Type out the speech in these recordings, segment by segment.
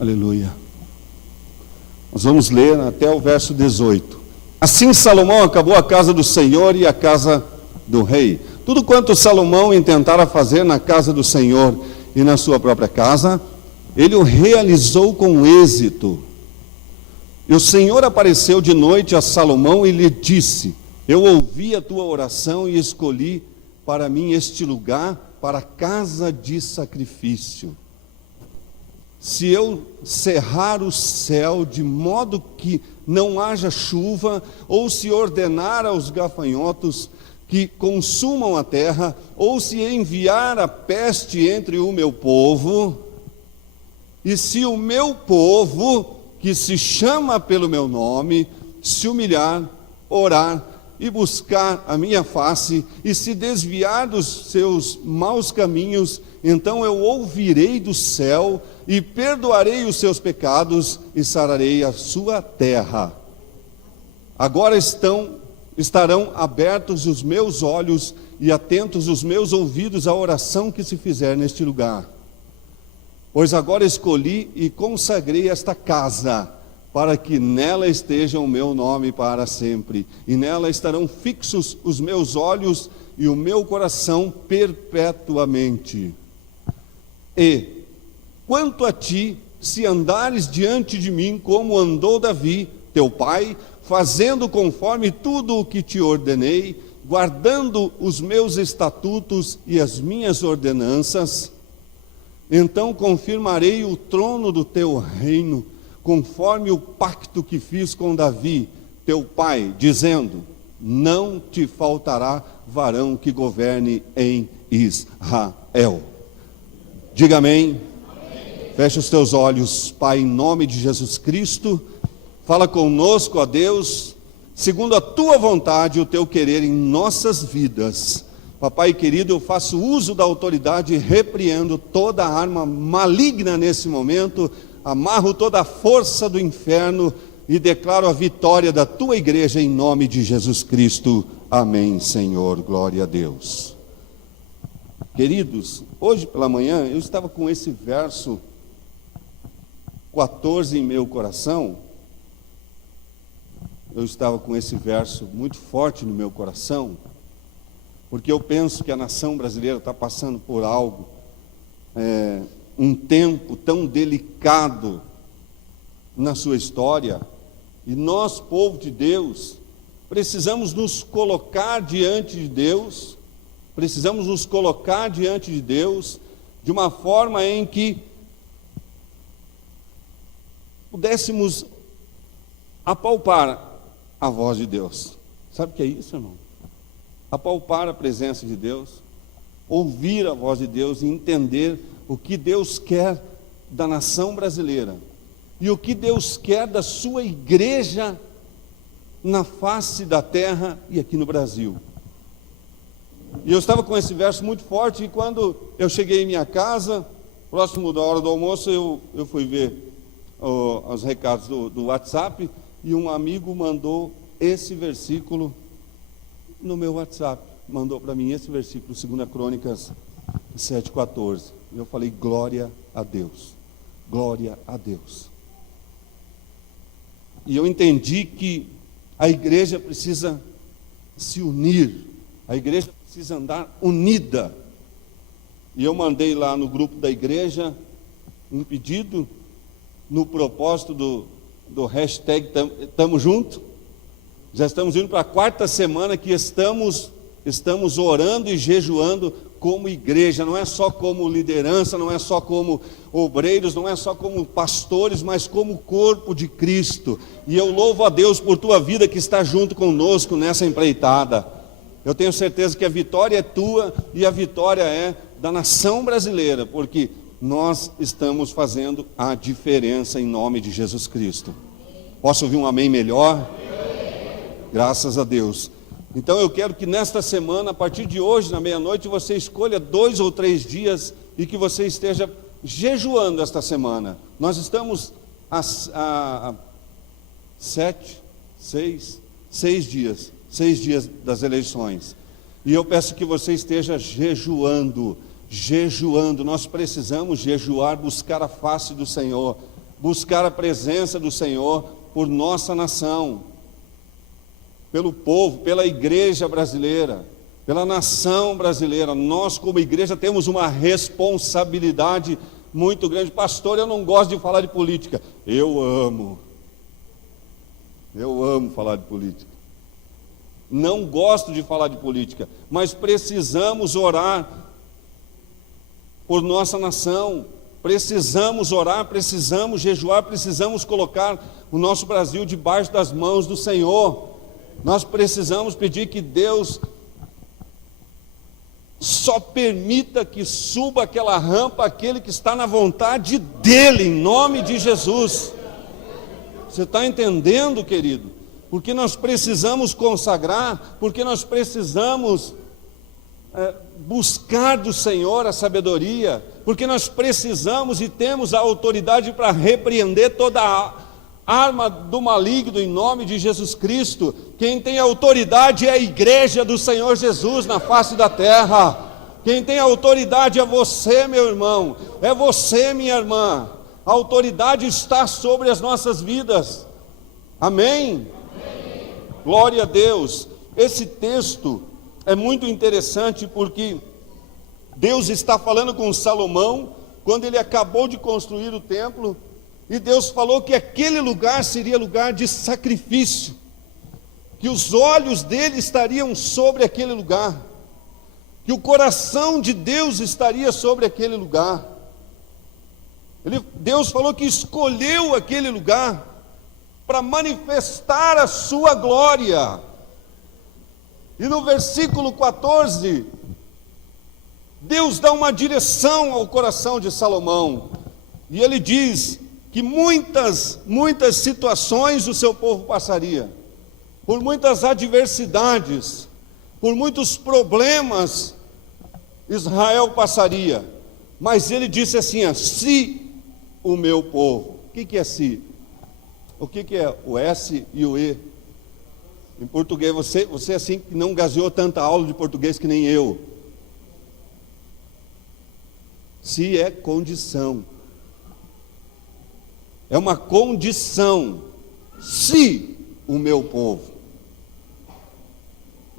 Aleluia. Nós vamos ler até o verso 18. Assim Salomão acabou a casa do Senhor e a casa do rei. Tudo quanto Salomão intentara fazer na casa do Senhor e na sua própria casa, ele o realizou com êxito. E o Senhor apareceu de noite a Salomão e lhe disse: eu ouvi a tua oração e escolhi para mim este lugar para casa de sacrifício. Se eu cerrar o céu de modo que não haja chuva, ou se ordenar aos gafanhotos que consumam a terra, ou se enviar a peste entre o meu povo, e se o meu povo, que se chama pelo meu nome, se humilhar, orar e buscar a minha face, e se desviar dos seus maus caminhos, então eu ouvirei do céu, e perdoarei os seus pecados, e sararei a sua terra. Agora estarão abertos os meus olhos, e atentos os meus ouvidos à oração que se fizer neste lugar. Pois agora escolhi e consagrei esta casa, para que nela esteja o meu nome para sempre, e nela estarão fixos os meus olhos e o meu coração perpetuamente. E, quanto a ti, se andares diante de mim como andou Davi, teu pai, fazendo conforme tudo o que te ordenei, guardando os meus estatutos e as minhas ordenanças, então confirmarei o trono do teu reino, conforme o pacto que fiz com Davi, teu pai, dizendo: não te faltará varão que governe em Israel. Diga amém. Amém. Feche os teus olhos, Pai, em nome de Jesus Cristo. Fala conosco, ó Deus, segundo a tua vontade e o teu querer em nossas vidas. Papai querido, eu faço uso da autoridade e repreendo toda arma maligna nesse momento, amarro toda a força do inferno e declaro a vitória da tua igreja em nome de Jesus Cristo. Amém, Senhor, glória a Deus. Queridos, hoje pela manhã eu estava com esse verso 14 em meu coração. Eu estava com esse verso muito forte no meu coração, porque eu penso que a nação brasileira está passando por algo, um tempo tão delicado na sua história, e nós, povo de Deus, precisamos nos colocar diante de Deus, de uma forma em que pudéssemos apalpar a voz de Deus. Sabe o que é isso, irmão? Apalpar a presença de Deus, ouvir a voz de Deus e entender o que Deus quer da nação brasileira e o que Deus quer da sua igreja na face da terra e aqui no Brasil. E eu estava com esse verso muito forte, e quando eu cheguei em minha casa, próximo da hora do almoço, eu fui ver os recados do WhatsApp, e um amigo mandou esse versículo no meu WhatsApp, mandou para mim esse versículo, 2 Crônicas 7,14. E eu falei: glória a Deus, glória a Deus. E eu entendi que a igreja precisa se unir, a igreja precisa andar unida. E eu mandei lá no grupo da igreja um pedido, no propósito do hashtag Tamo Junto. Já estamos indo para a 4ª semana que estamos orando e jejuando como igreja, não é só como liderança, não é só como obreiros, não é só como pastores, mas como corpo de Cristo. E eu louvo a Deus por tua vida que está junto conosco nessa empreitada. Eu tenho certeza que a vitória é tua e a vitória é da nação brasileira, porque nós estamos fazendo a diferença em nome de Jesus Cristo. Posso ouvir um amém melhor? Graças a Deus. Então eu quero que nesta semana, a partir de hoje, na meia-noite, você escolha 2 ou 3 dias e que você esteja jejuando esta semana. Nós estamos a 6 dias das eleições. E eu peço que você esteja jejuando. Nós precisamos jejuar, buscar a face do Senhor. buscar a presença do Senhor por nossa nação, pelo povo, pela igreja brasileira, pela nação brasileira. Nós, como igreja, temos uma responsabilidade muito grande. Pastor, eu não gosto de falar de política. Eu amo falar de política. Não gosto de falar de política, mas precisamos orar por nossa nação. Precisamos orar, precisamos jejuar, precisamos colocar o nosso Brasil debaixo das mãos do Senhor. Nós precisamos pedir que Deus só permita que suba aquela rampa aquele que está na vontade dEle, em nome de Jesus. Você está entendendo, querido? Porque nós precisamos consagrar, porque nós precisamos buscar do Senhor a sabedoria, porque nós precisamos e temos a autoridade para repreender toda a arma do maligno em nome de Jesus Cristo. Quem tem autoridade é a igreja do Senhor Jesus na face da terra. Quem tem autoridade é você, meu irmão, é você, minha irmã. A autoridade está sobre as nossas vidas. Amém? Amém. Glória a Deus. Esse texto é muito interessante porque Deus está falando com Salomão quando ele acabou de construir o templo, e Deus falou que aquele lugar seria lugar de sacrifício, que os olhos dele estariam sobre aquele lugar, que o coração de Deus estaria sobre aquele lugar. Deus falou que escolheu aquele lugar para manifestar a sua glória. E no versículo 14, Deus dá uma direção ao coração de Salomão, e ele diz que muitas situações o seu povo passaria, por muitas adversidades, por muitos problemas Israel passaria, mas ele disse assim, se o meu povo. O que é se? O que é o S e o E? Em português, você assim que não gaseou tanta aula de português que nem eu. Se é condição. É uma condição. Se o meu povo,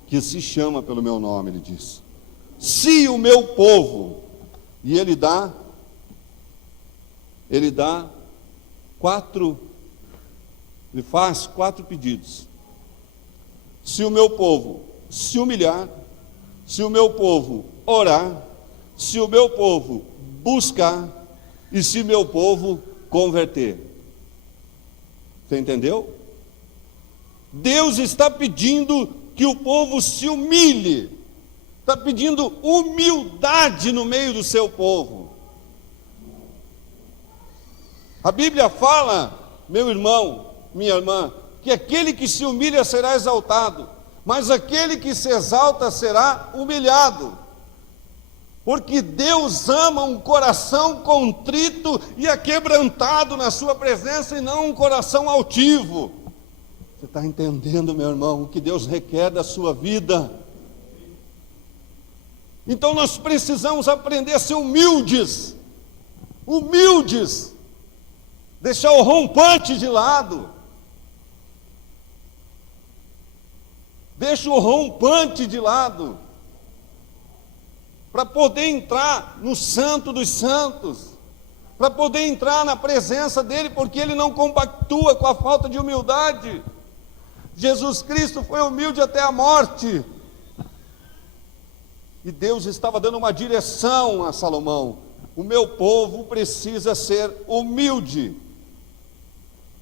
que se chama pelo meu nome, ele diz. Se o meu povo, e ele dá 4, ele faz 4 pedidos. Se o meu povo se humilhar, se o meu povo orar, se o meu povo buscar, e se o meu povo converter. Você entendeu? Deus está pedindo que o povo se humilhe, está pedindo humildade no meio do seu povo. A Bíblia fala, meu irmão, minha irmã, que aquele que se humilha será exaltado, mas aquele que se exalta será humilhado. Porque Deus ama um coração contrito e aquebrantado na sua presença, e não um coração altivo. Você está entendendo, meu irmão, o que Deus requer da sua vida? Então nós precisamos aprender a ser humildes, deixar o rompante de lado. Deixa o rompante de lado, para poder entrar no Santo dos Santos, para poder entrar na presença dEle, porque Ele não compactua com a falta de humildade. Jesus Cristo foi humilde até a morte, e Deus estava dando uma direção a Salomão: o meu povo precisa ser humilde.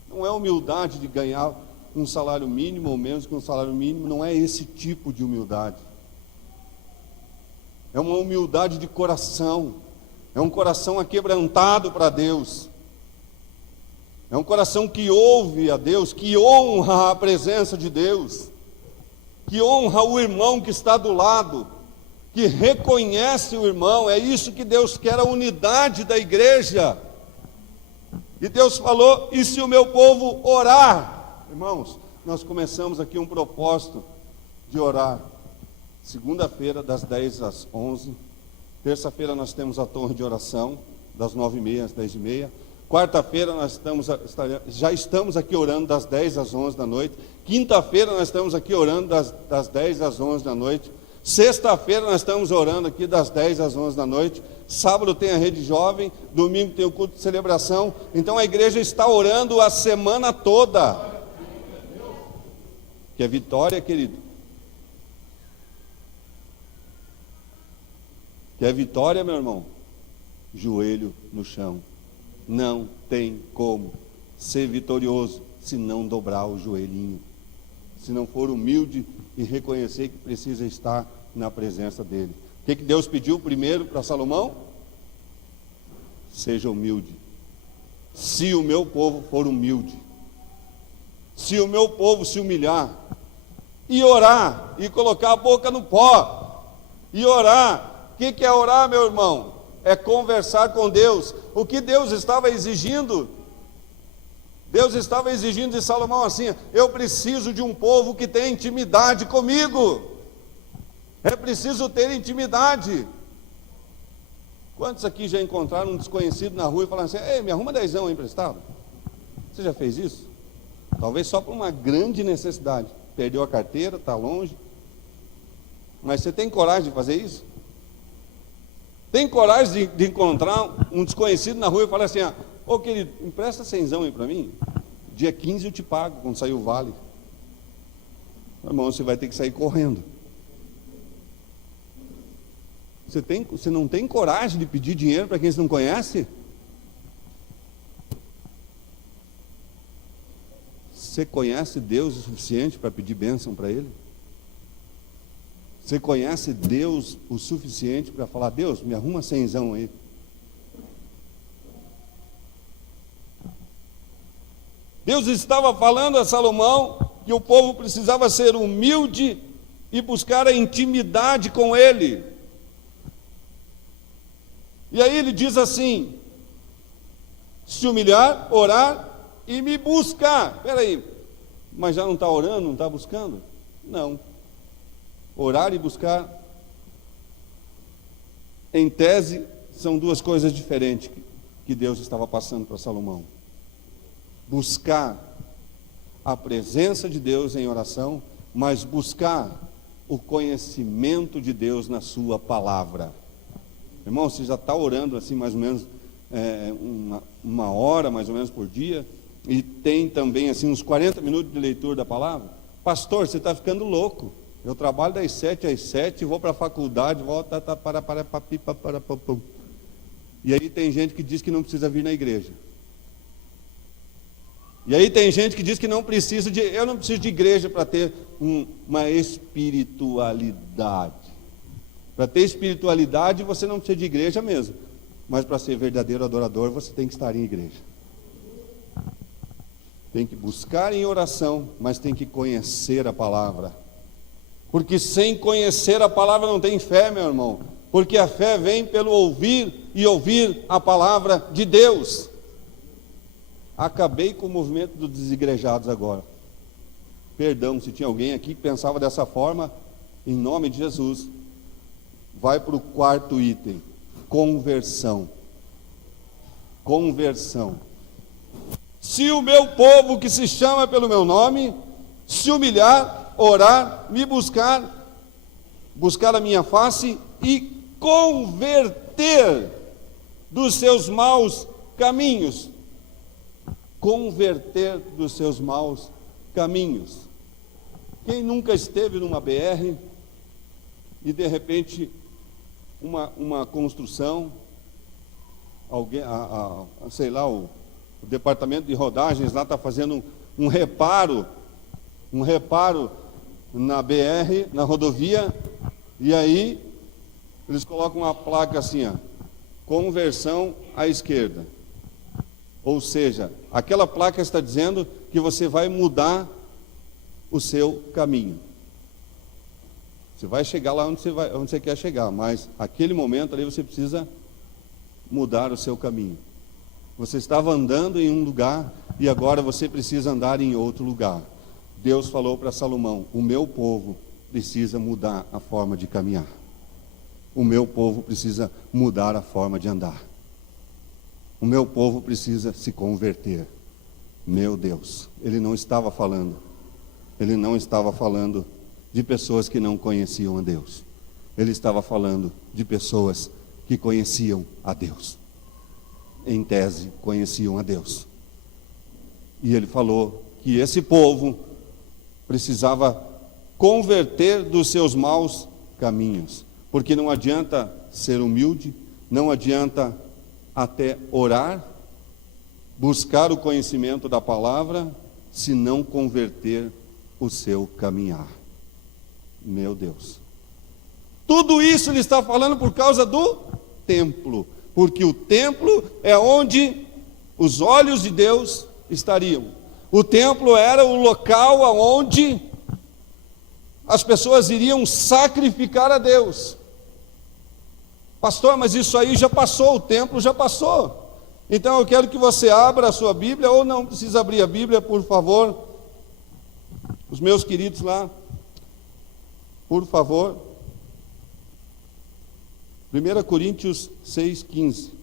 Não é humildade de ganhar um salário mínimo ou menos que um salário mínimo, não é esse tipo de humildade. É uma humildade de coração, é um coração aquebrantado para Deus, é um coração que ouve a Deus, que honra a presença de Deus, que honra o irmão que está do lado, que reconhece o irmão. É isso que Deus quer, a unidade da igreja. E Deus falou: e se o meu povo orar? Irmãos, nós começamos aqui um propósito de orar. Segunda-feira, das 10 às 11. Terça-feira nós temos a torre de oração, das 9h30 às 10h30. Quarta-feira já estamos aqui orando das 10 às 11 da noite. Quinta-feira nós estamos aqui orando das 10 às 11 da noite. Sexta-feira nós estamos orando aqui das 10 às 11 da noite. Sábado tem a rede jovem, domingo tem o culto de celebração. Então a igreja está orando a semana toda. Que é vitória, querido. Que é vitória, meu irmão. Joelho no chão. Não tem como ser vitorioso se não dobrar o joelhinho, se não for humilde e reconhecer que precisa estar na presença dele. O que Deus pediu primeiro para Salomão? Seja humilde. Se o meu povo for humilde, se o meu povo se humilhar e orar e colocar a boca no pó e orar. O que é orar, meu irmão? É conversar com Deus. O que Deus estava exigindo? Deus estava exigindo de Salomão assim: eu preciso de um povo que tenha intimidade comigo. É preciso ter intimidade. Quantos aqui já encontraram um desconhecido na rua e falaram assim: ei, me arruma 10 aí emprestado? Você já fez isso? Talvez só por uma grande necessidade. Perdeu a carteira, está longe. Mas você tem coragem de fazer isso? Tem coragem de encontrar um desconhecido na rua e falar assim: ô querido, empresta 100 aí para mim, dia 15 eu te pago, quando sair o vale. Meu irmão, você vai ter que sair correndo. Você não tem coragem de pedir dinheiro para quem você não conhece? Você conhece Deus o suficiente para pedir bênção para Ele? Você conhece Deus o suficiente para falar: Deus, me arruma 100 aí. Deus estava falando a Salomão que o povo precisava ser humilde e buscar a intimidade com Ele. E aí ele diz assim: se humilhar, orar e me buscar. Espera aí, mas já não está orando, não está buscando? Não. Orar e buscar, em tese, são duas coisas diferentes que Deus estava passando para Salomão. Buscar a presença de Deus em oração, mas buscar o conhecimento de Deus na sua palavra. Irmão, você já está orando assim mais ou menos uma hora mais ou menos por dia, e tem também assim uns 40 minutos de leitura da palavra? Pastor, você está ficando louco. Eu trabalho das 7 às 7, vou para a faculdade, volto, e aí tem gente que diz que não precisa vir na igreja. E aí tem gente que diz que não precisa eu não preciso de igreja para ter uma espiritualidade. Para ter espiritualidade você não precisa de igreja mesmo, mas para ser verdadeiro adorador você tem que estar em igreja. Tem que buscar em oração, mas tem que conhecer a palavra. Porque sem conhecer a palavra não tem fé, meu irmão. Porque a fé vem pelo ouvir e ouvir a palavra de Deus. Acabei com o movimento dos desigrejados agora. Perdão, se tinha alguém aqui que pensava dessa forma, em nome de Jesus. Vai para o quarto item: conversão. Conversão. Se o meu povo que se chama pelo meu nome se humilhar, orar, me buscar a minha face e converter dos seus maus caminhos. Converter dos seus maus caminhos. Quem nunca esteve numa BR e de repente uma construção, alguém, sei lá, o departamento de rodagens lá está fazendo um reparo na BR, na rodovia, e aí eles colocam uma placa assim, conversão à esquerda. Ou seja, aquela placa está dizendo que você vai mudar o seu caminho. Você vai chegar lá onde você quer chegar, mas aquele momento ali você precisa mudar o seu caminho. Você estava andando em um lugar e agora você precisa andar em outro lugar. Deus falou para Salomão: o meu povo precisa mudar a forma de caminhar. O meu povo precisa mudar a forma de andar. O meu povo precisa se converter. Meu Deus, ele não estava falando de pessoas que não conheciam a Deus. Ele estava falando de pessoas que conheciam a Deus. Em tese, conheciam a Deus. E ele falou que esse povo precisava converter dos seus maus caminhos. Porque não adianta ser humilde, não adianta até orar, buscar o conhecimento da palavra, se não converter o seu caminhar. Meu Deus. Tudo isso ele está falando por causa do templo, porque o templo é onde os olhos de Deus estariam. O templo era o local onde as pessoas iriam sacrificar a Deus. Pastor, mas isso aí já passou, o templo já passou. Então eu quero que você abra a sua Bíblia, ou não precisa abrir a Bíblia, por favor. Os meus queridos lá, por favor. 1 Coríntios 6,15.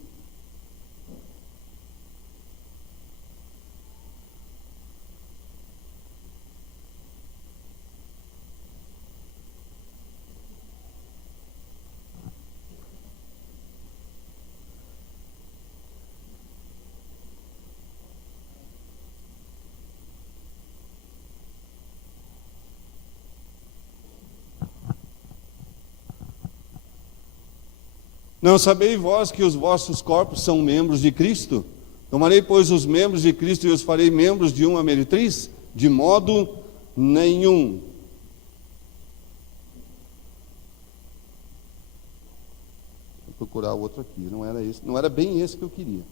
Não sabeis vós que os vossos corpos são membros de Cristo? Tomarei, pois, os membros de Cristo e os farei membros de uma meretriz? De modo nenhum. Vou procurar outro aqui, não era esse, não era bem esse que eu queria.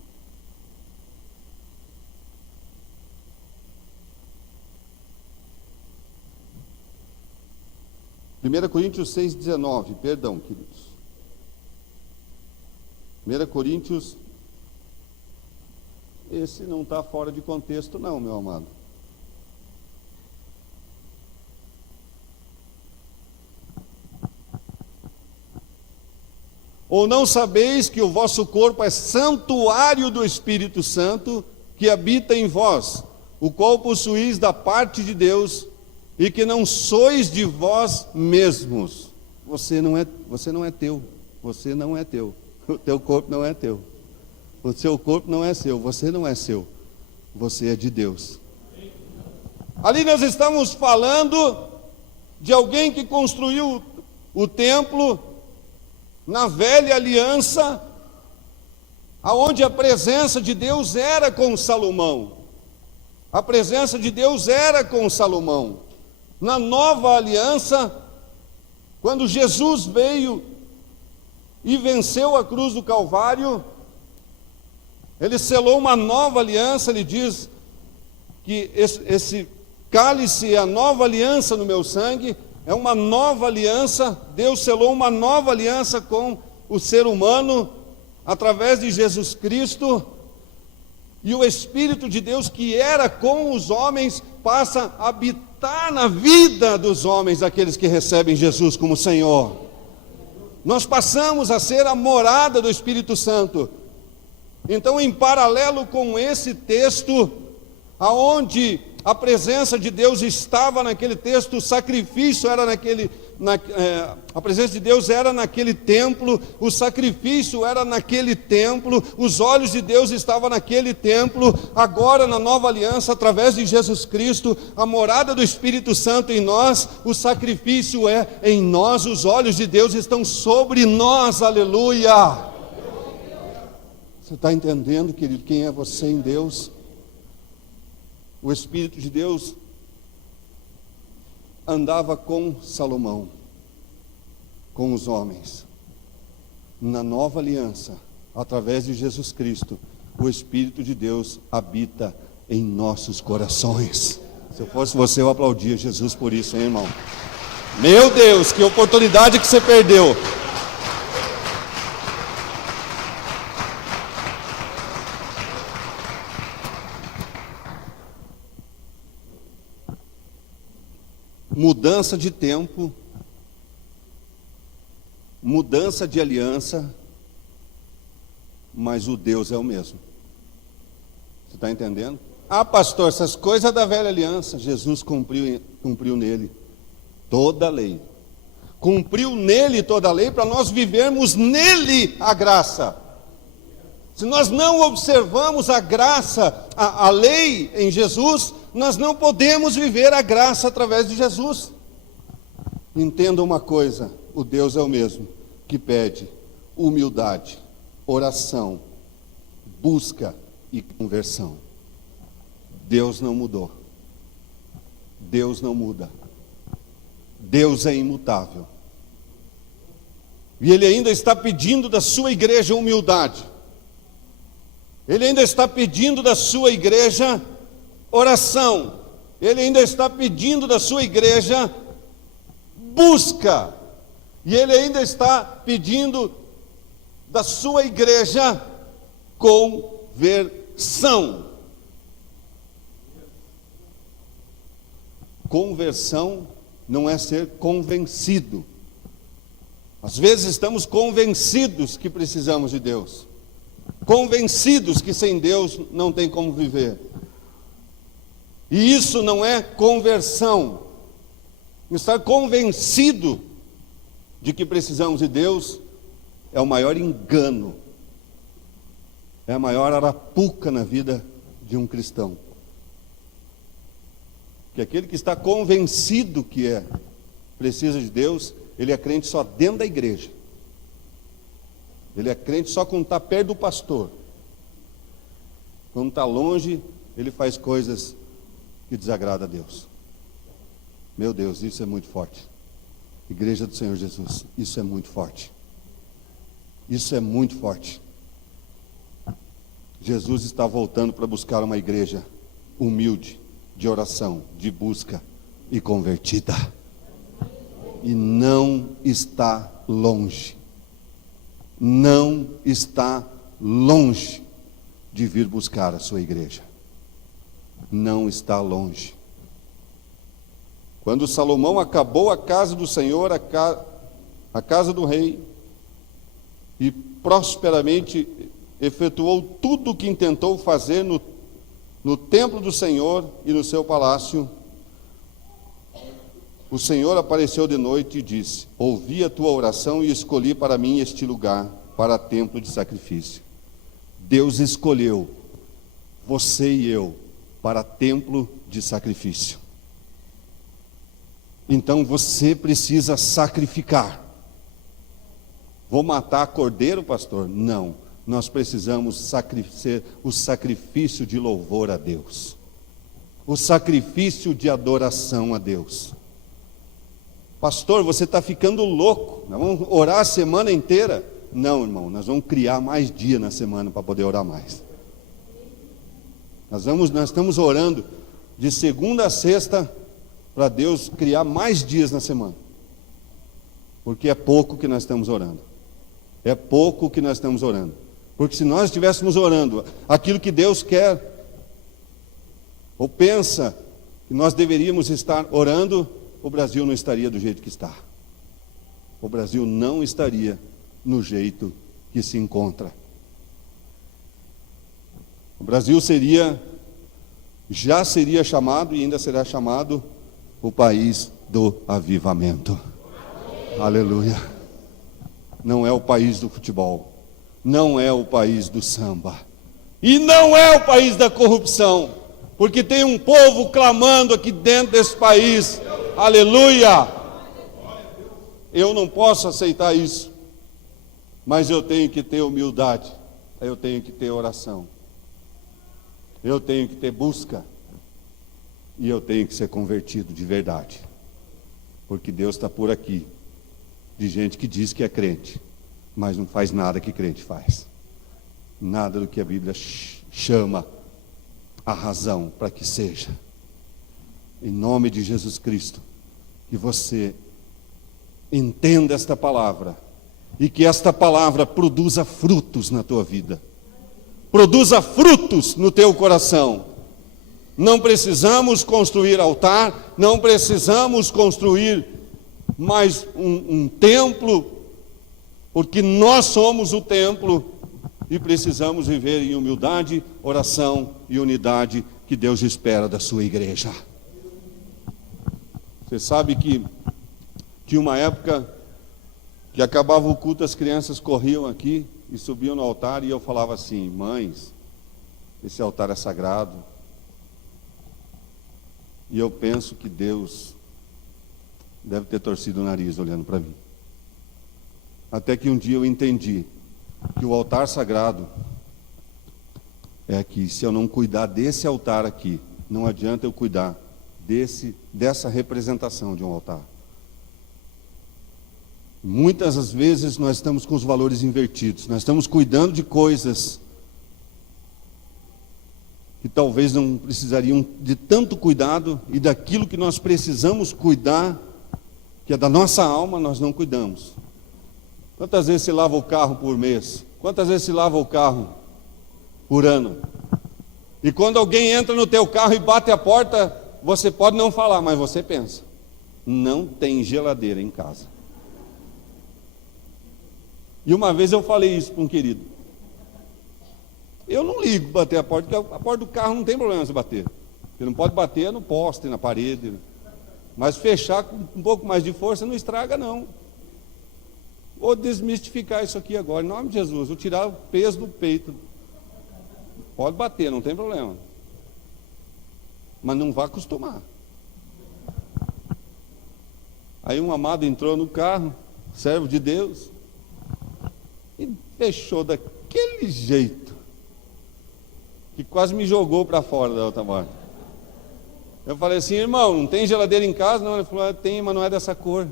Primeira Coríntios 6,19, perdão, queridos. 1 Coríntios, esse não está fora de contexto não, meu amado. Ou não sabeis que o vosso corpo é santuário do Espírito Santo, que habita em vós, o qual possuís da parte de Deus, e que não sois de vós mesmos. Você não é teu, você não é teu. O teu corpo não é teu. O seu corpo não é seu. Você não é seu. Você é de Deus. Ali nós estamos falando de alguém que construiu o templo na velha aliança, aonde a presença de Deus era com Salomão. A presença de Deus era com Salomão. Na nova aliança, quando Jesus veio e venceu a cruz do Calvário, ele selou uma nova aliança. Ele diz que esse cálice é a nova aliança no meu sangue, é uma nova aliança. Deus selou uma nova aliança com o ser humano, através de Jesus Cristo, e o Espírito de Deus que era com os homens, passa a habitar na vida dos homens, aqueles que recebem Jesus como Senhor. Nós passamos a ser a morada do Espírito Santo. Então, em paralelo com esse texto, aonde a presença de Deus estava naquele texto, o sacrifício era a presença de Deus era naquele templo, o sacrifício era naquele templo, os olhos de Deus estavam naquele templo. Agora, na nova aliança, através de Jesus Cristo, a morada do Espírito Santo em nós, o sacrifício é em nós, os olhos de Deus estão sobre nós, aleluia. Você está entendendo, querido, quem é você em Deus? O Espírito de Deus andava com Salomão, com os homens. Na nova aliança, através de Jesus Cristo, o Espírito de Deus habita em nossos corações. Se eu fosse você, eu aplaudia Jesus por isso, hein, irmão? Meu Deus, que oportunidade que você perdeu. Mudança de tempo, mudança de aliança, mas o Deus é o mesmo. Você está entendendo? Ah, pastor, essas coisas da velha aliança, Jesus cumpriu nele toda a lei. Cumpriu nele toda a lei para nós vivermos nele a graça. Se nós não observamos a graça, a lei em Jesus, nós não podemos viver a graça através de Jesus. Entenda uma coisa, o Deus é o mesmo que pede humildade, oração, busca e conversão. Deus não mudou. Deus não muda. Deus é imutável. E Ele ainda está pedindo da sua igreja humildade. Ele ainda está pedindo da sua igreja oração. Ele ainda está pedindo da sua igreja busca. E Ele ainda está pedindo da sua igreja conversão. Conversão não é ser convencido. Às vezes estamos convencidos que precisamos de Deus, convencidos que sem Deus não tem como viver. E isso não é conversão. Estar convencido de que precisamos de Deus é o maior engano, é a maior arapuca na vida de um cristão. Que aquele que está convencido que precisa de Deus, ele é crente só dentro da igreja. Ele é crente só quando está perto do pastor. Quando está longe, ele faz coisas que desagradam a Deus. Meu Deus, isso é muito forte. Igreja do Senhor Jesus, isso é muito forte. Isso é muito forte. Jesus está voltando para buscar uma igreja humilde, de oração, de busca e convertida. E não está longe. Não está longe de vir buscar a sua igreja. Não está longe. Quando Salomão acabou a casa do Senhor, a casa do rei, e prosperamente efetuou tudo o que intentou fazer no templo do Senhor e no seu palácio, o Senhor apareceu de noite e disse: ouvi a tua oração e escolhi para mim este lugar, para templo de sacrifício. Deus escolheu você e eu para templo de sacrifício. Então você precisa sacrificar. Vou matar cordeiro, pastor? Não. Nós precisamos ser o sacrifício de louvor a Deus, o sacrifício de adoração a Deus. Pastor, você está ficando louco, nós vamos orar a semana inteira? Não, irmão, nós vamos criar mais dia na semana para poder orar mais. Nós estamos orando de segunda a sexta para Deus criar mais dias na semana, porque é pouco que nós estamos orando. É pouco que nós estamos orando. Porque se nós estivéssemos orando aquilo que Deus quer, ou pensa que nós deveríamos estar orando, o Brasil não estaria do jeito que está. O Brasil não estaria no jeito que se encontra. O Brasil já seria chamado e ainda será chamado o país do avivamento. Aleluia. Não é o país do futebol, não é o país do samba, e não é o país da corrupção, porque tem um povo clamando aqui dentro desse país. Aleluia. Eu não posso aceitar isso, mas eu tenho que ter humildade, eu tenho que ter oração, eu tenho que ter busca, e eu tenho que ser convertido de verdade, porque Deus está por aqui, de gente que diz que é crente, mas não faz nada que crente faz, nada do que a Bíblia chama a razão para que seja. Em nome de Jesus Cristo, que você entenda esta palavra, e que esta palavra produza frutos na tua vida, produza frutos no teu coração. Não precisamos construir altar, não precisamos construir mais um templo, porque nós somos o templo, E precisamos viver em humildade, oração e unidade que Deus espera da sua igreja. Você sabe que uma época que acabava o culto, as crianças corriam aqui e subiam no altar, e eu falava assim: mães, esse altar é sagrado. E eu penso que Deus deve ter torcido o nariz olhando para mim. Até que um dia eu entendi que o altar sagrado é que, se eu não cuidar desse altar aqui, não adianta eu cuidar dessa representação de um altar. Muitas das vezes nós estamos com os valores invertidos, nós estamos cuidando de coisas que talvez não precisariam de tanto cuidado, e daquilo que nós precisamos cuidar, que é da nossa alma, nós não cuidamos. Quantas vezes se lava o carro por mês? Quantas vezes se lava o carro por ano? E quando alguém entra no teu carro e bate a porta, você pode não falar, mas você pensa: não tem geladeira em casa. E uma vez eu falei isso para um querido: eu não ligo bater a porta, porque a porta do carro não tem problema se bater. Você não pode bater no poste, na parede. Mas fechar com um pouco mais de força não estraga, não. Vou desmistificar isso aqui agora, em nome de Jesus. Vou tirar o peso do peito. Pode bater, não tem problema. Mas não vá acostumar. Aí um amado entrou no carro, servo de Deus, e fechou daquele jeito que quase me jogou para fora da outra porta. Eu falei assim: irmão, não tem geladeira em casa? Não. Ele falou: tem, mas não é dessa cor.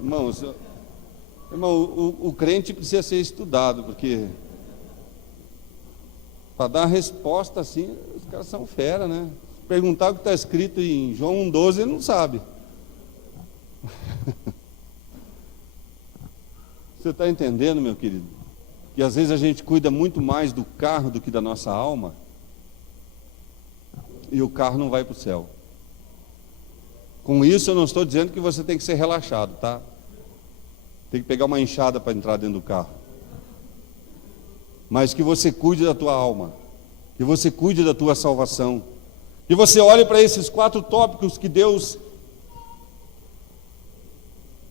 Irmão, o crente precisa ser estudado, porque para dar resposta assim, os caras são fera, né? Perguntar o que está escrito em João 1,12, ele não sabe. Você está entendendo, meu querido? Que às vezes a gente cuida muito mais do carro do que da nossa alma, e o carro não vai para o céu. Com isso eu não estou dizendo que você tem que ser relaxado, tá? Tem que pegar uma enxada para entrar dentro do carro. Mas que você cuide da tua alma, que você cuide da tua salvação, que você olhe para esses 4 tópicos que Deus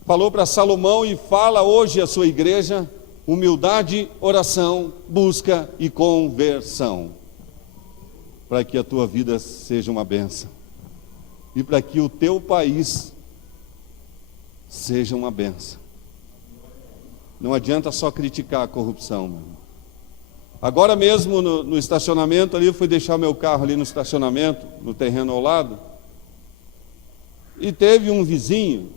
falou para Salomão e fala hoje à sua igreja: humildade, oração, busca e conversão, para que a tua vida seja uma bênção e para que o teu país seja uma bênção. Não adianta só criticar a corrupção, meu irmão. Agora mesmo no estacionamento ali, eu fui deixar meu carro ali no estacionamento, no terreno ao lado, e teve um vizinho,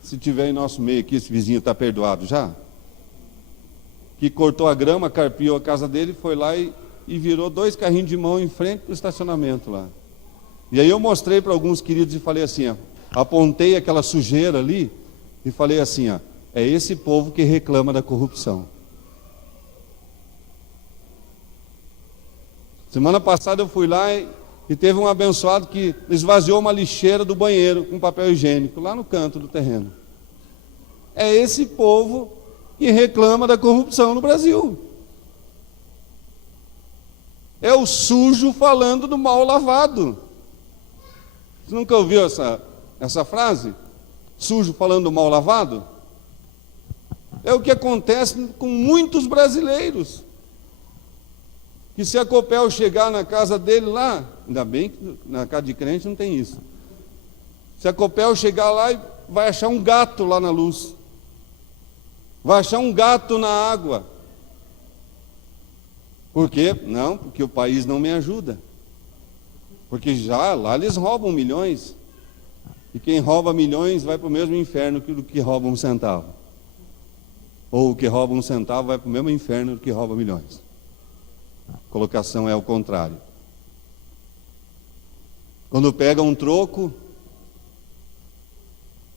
se tiver em nosso meio aqui, esse vizinho está perdoado já, que cortou a grama, carpiou a casa dele, foi lá e virou 2 carrinhos de mão em frente do estacionamento lá. E aí eu mostrei para alguns queridos e falei assim, ó, apontei aquela sujeira ali e falei assim, ó: é esse povo que reclama da corrupção. Semana passada eu fui lá e teve um abençoado que esvaziou uma lixeira do banheiro com papel higiênico lá no canto do terreno. É esse povo que reclama da corrupção no Brasil. É o sujo falando do mal lavado. Você nunca ouviu essa frase? Sujo falando do mal lavado? É o que acontece com muitos brasileiros. Que se a Copel chegar na casa dele lá, ainda bem que na casa de crente não tem isso. Se a Copel chegar lá, vai achar um gato lá na luz. Vai achar um gato na água. Por quê? Não, porque o país não me ajuda. Porque já lá eles roubam milhões. E quem rouba milhões vai para o mesmo inferno que o que rouba um centavo. Ou o que rouba um centavo vai para o mesmo inferno do que rouba milhões. A colocação é ao contrário. Quando pega um troco,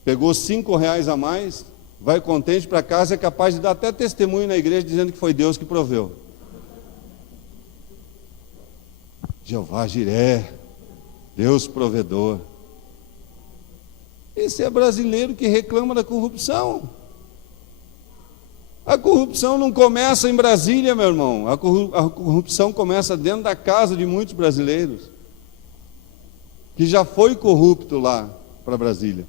pegou R$5 a mais, vai contente para casa, é capaz de dar até testemunho na igreja dizendo que foi Deus que proveu. Jeová Jiré, Deus provedor. Esse é brasileiro que reclama da corrupção. A corrupção não começa em Brasília, meu irmão. A corrupção começa dentro da casa de muitos brasileiros, que já foi corrupto lá para Brasília.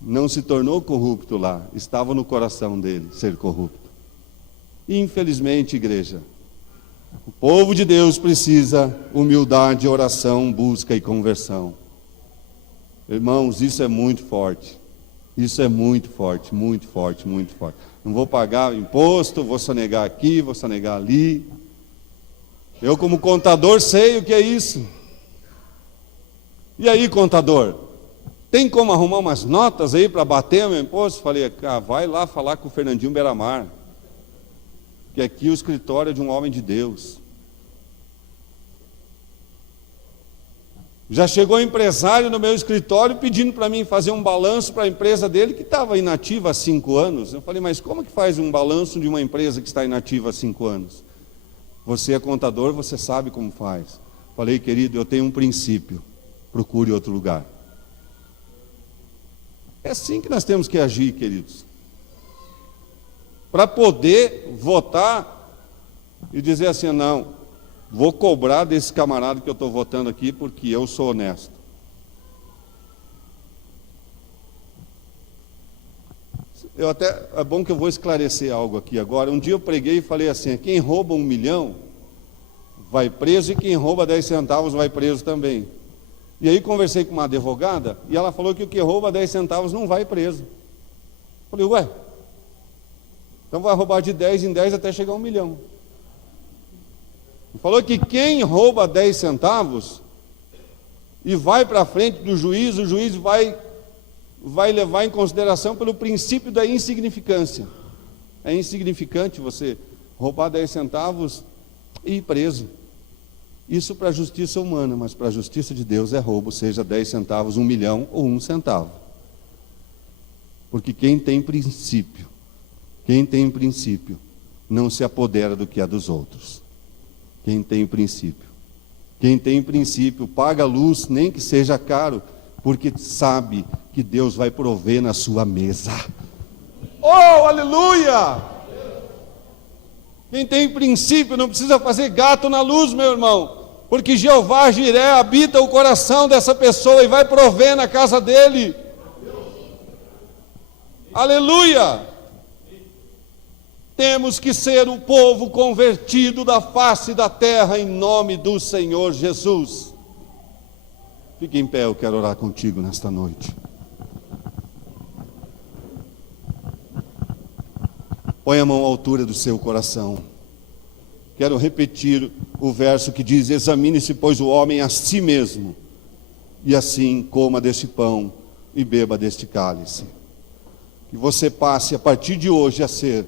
Não se tornou corrupto lá, estava no coração dele ser corrupto. Infelizmente, igreja, o povo de Deus precisa humildade, oração, busca e conversão. Irmãos, isso é muito forte. Isso é muito forte, muito forte, muito forte. Não vou pagar imposto, vou sonegar aqui, vou sonegar ali. Eu, como contador, sei o que é isso. E aí, contador, tem como arrumar umas notas aí para bater o meu imposto? Falei, vai lá falar com o Fernandinho Beiramar, que aqui é o escritório de um homem de Deus. Já chegou empresário no meu escritório pedindo para mim fazer um balanço para a empresa dele que estava inativa há 5 anos. Eu falei, mas como que faz um balanço de uma empresa que está inativa há 5 anos? Você é contador, você sabe como faz. Falei, querido, eu tenho um princípio, procure outro lugar. É assim que nós temos que agir, queridos. Para poder votar e dizer assim, não, vou cobrar desse camarada que eu estou votando aqui porque eu sou honesto. É bom que eu vou esclarecer algo aqui agora. Um dia eu preguei e falei assim, quem rouba 1 milhão vai preso e quem rouba 10 centavos vai preso também. E aí conversei com uma advogada e ela falou que o que rouba 10 centavos não vai preso. Falei, ué, então vai roubar de 10 em 10 até chegar a 1 milhão. Falou que quem rouba 10 centavos e vai para frente do juiz, o juiz vai levar em consideração pelo princípio da insignificância. É insignificante você roubar 10 centavos e ir preso. Isso para a justiça humana, mas para a justiça de Deus é roubo, seja 10 centavos, 1 milhão ou 1 centavo. Porque quem tem princípio, não se apodera do que é dos outros. Quem tem princípio paga a luz, nem que seja caro, porque sabe que Deus vai prover na sua mesa. Oh, aleluia! Quem tem princípio não precisa fazer gato na luz, meu irmão, porque Jeová Jiré habita o coração dessa pessoa e vai prover na casa dele. Aleluia! Temos que ser o povo convertido da face da terra em nome do Senhor Jesus. Fique em pé, eu quero orar contigo nesta noite. Põe a mão à altura do seu coração. Quero repetir o verso que diz, examine-se, pois, o homem a si mesmo, e assim coma deste pão e beba deste cálice. Que você passe a partir de hoje a ser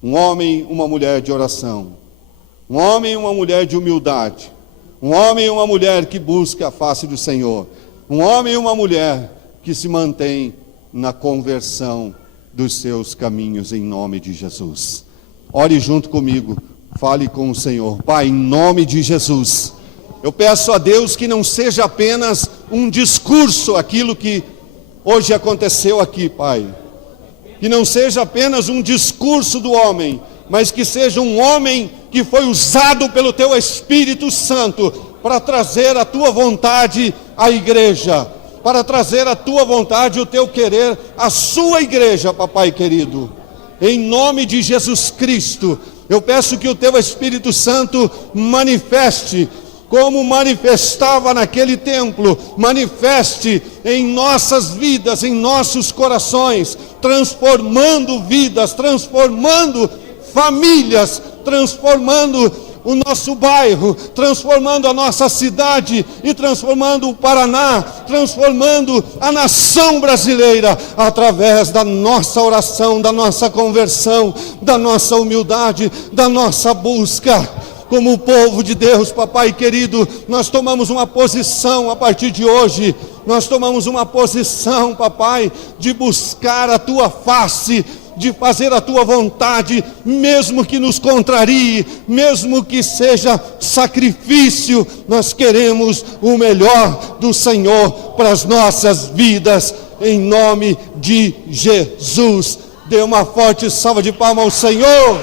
um homem e uma mulher de oração, um homem e uma mulher de humildade, um homem e uma mulher que busca a face do Senhor, um homem e uma mulher que se mantém na conversão dos seus caminhos em nome de Jesus. Ore junto comigo, fale com o Senhor. Pai, em nome de Jesus, eu peço a Deus que não seja apenas um discurso aquilo que hoje aconteceu aqui, Pai. Que não seja apenas um discurso do homem, mas que seja um homem que foi usado pelo Teu Espírito Santo para trazer a Tua vontade à igreja, para trazer a Tua vontade, o Teu querer, à sua igreja, papai querido. Em nome de Jesus Cristo, eu peço que o Teu Espírito Santo manifeste, como manifestava naquele templo, manifeste em nossas vidas, em nossos corações, transformando vidas, transformando famílias, transformando o nosso bairro, transformando a nossa cidade e transformando o Paraná, transformando a nação brasileira, através da nossa oração, da nossa conversão, da nossa humildade, da nossa busca. Como o povo de Deus, papai querido, nós tomamos uma posição a partir de hoje, nós tomamos uma posição, papai, de buscar a Tua face, de fazer a Tua vontade, mesmo que nos contrarie, mesmo que seja sacrifício, nós queremos o melhor do Senhor para as nossas vidas, em nome de Jesus. Dê uma forte salva de palmas ao Senhor.